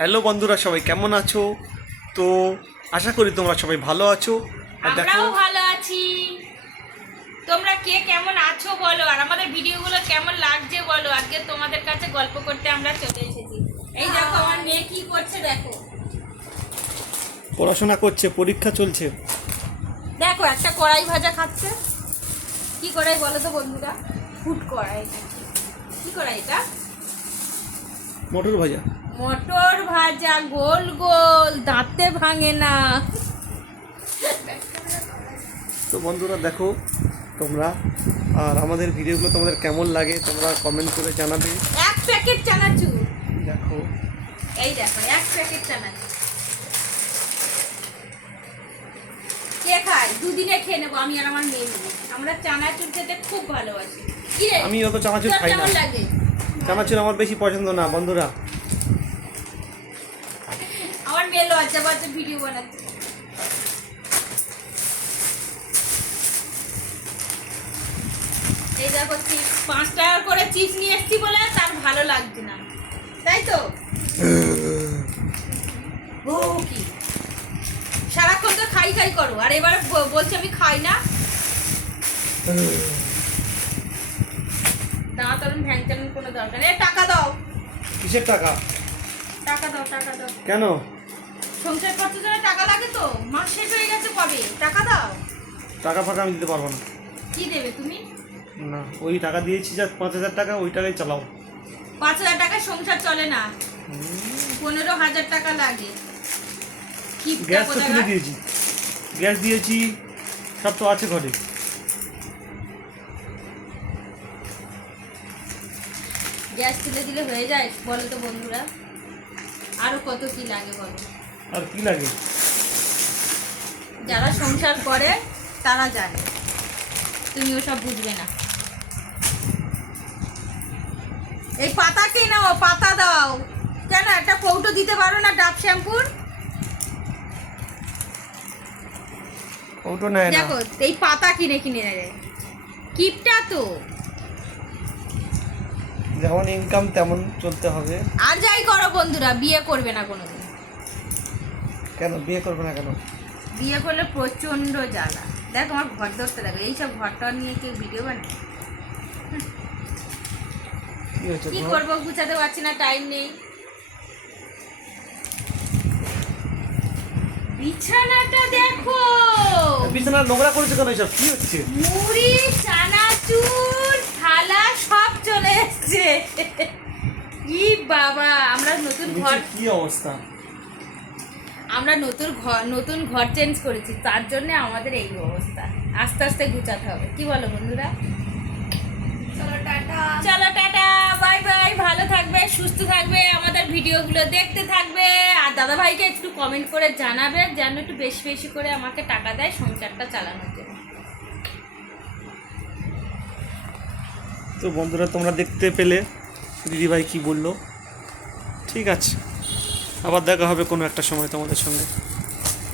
Hello বন্ধুরা, সবাই কেমন আছো? তো আশা করি তোমরা সবাই ভালো আছো। আর দেখো, আমরাও ভালো আছি। তোমরা কে কেমন আছো বলো, আর আমাদের ভিডিওগুলো কেমন লাগছে বলো। আজকে তোমাদের কাছে গল্প করতে আমরা চলে এসেছি। এই দেখো আমার মেয়ে কি করছে, দেখো পড়াশোনা করছে, পরীক্ষা চলছে। দেখো একটা কড়াই ভাজা খাচ্ছে। কি কড়াই বলো তো বন্ধুরা? ফুড কড়াই। কি কড়াই এটা? মটর ভাজা। মটর ভাজা, গোল গোল, দাঁতে ভাঙে না। তো বন্ধুরা দেখো তোমরা, আর আমাদের ভিডিওগুলো তোমাদের কেমন লাগে তোমরা কমেন্ট করে জানাবে। এক প্যাকেট চানাচুর দেখো, এই দেখো এক প্যাকেট চানাচুর। কে খায়? দুদিনে খেয়ে নেবো আমি আর আমার মেয়ে মিলে। আমরা চানাচুর খেতে খুব ভালোবাসি। কি রে, আমি অত চানাচুর তোর খাই না। কেমন লাগে? চানাচুর আমার বেশি পছন্দ না বন্ধুরা। আমার মেয়ে লজ্জা পাচ্ছে ভিডিও বানাচ্ছে। এই দেখো চিপস, 5 টাকা করে চিপস নিয়ে এসেছি বলে তার ভালো লাগছে না, তাই তো? ও কি সারাক্ষণ তো খাই খাই করো, আর এবারে বলছে আমি খাই না। দাঁত আর ভ্যাংচানোর কোনো দরকার নেই। টাকা দাও। কিসের টাকা? টাকা দাও, টাকা দাও। কেন? সংসার খরচের জন্য টাকা লাগে তো। মাস শেষ হয়ে গেছে কবে, টাকা দাও। টাকা ফাঁকা আমি দিতে পারবো না। কি দেবে তুমি? না, ওই টাকা দিয়েছি যা 5,000 টাকা, ওই টাকাই চালাও। 5,000 টাকা সংসার চলে না, 15,000 টাকা লাগে। গ্যাস তো তুলে দিয়েছি, গ্যাস দিয়েছি, সব তো আছে ঘরে। গ্যাস তুলে দিলে হয়ে যায় বলো তো বন্ধুরা? আরো কত কি লাগে বলো? আর কি লাগে? যারা সংসার করে তারা জানে, তুমি ওসব বুঝবে না। এই পাতা কে নাও, পাতা দাও। কেন একটা কৌটো দিতে পারো না ডাব শ্যাম্পুর? ওটো নেয় না। দেখো এই পাতা কিনে কিনে নেয়, কিপটা তো। যেমন ইনকাম তেমন চলতে হবে। আর যাই করো বন্ধুরা, বিয়ে করবে না কোনোদিন। কেন বিয়ে করবে না কেন? বিয়ে করলে প্রচন্ড জ্বালা। দেখ তোমার ঘর ধরতে লাগবে, এইসব ঘরটা নিয়ে কেউ ভিডিও বানায়? কি হয়েছে? কি করবো, গুছাতে পারছি না, টাইম নেই। বিছানাটা দেখো, বিছানা নোংরা করেছে কেন? এসব কি হচ্ছে? মুড়ি, চানাচুর, থালা সব চলে এসছে। ই বাবা, আমরা নতুন ঘর, নিচে কি অবস্থা! আমরা নতুন ঘর চেঞ্জ করেছি, তার জন্য আমাদের এই অবস্থা। আস্তে আস্তে গুছাতে হবে, কি বলো বন্ধুরা? চলো টাটা, বাই বাই। ভালো থাকবে, সুস্থ থাকবে, আমাদের ভিডিওগুলো দেখতে থাকবে। আর দাদা ভাইকে একটু কমেন্ট করে জানাবে যেন একটু বেশি বেশি করে আমাকে টাকা দেয় সংসারটা চালানোর জন্য। তো বন্ধুরা, তোমরা দেখতে পেলে দিদিভাই কি বললো। ঠিক আছে, আবার দেখা হবে কোনো একটা সময় তোমাদের সঙ্গে।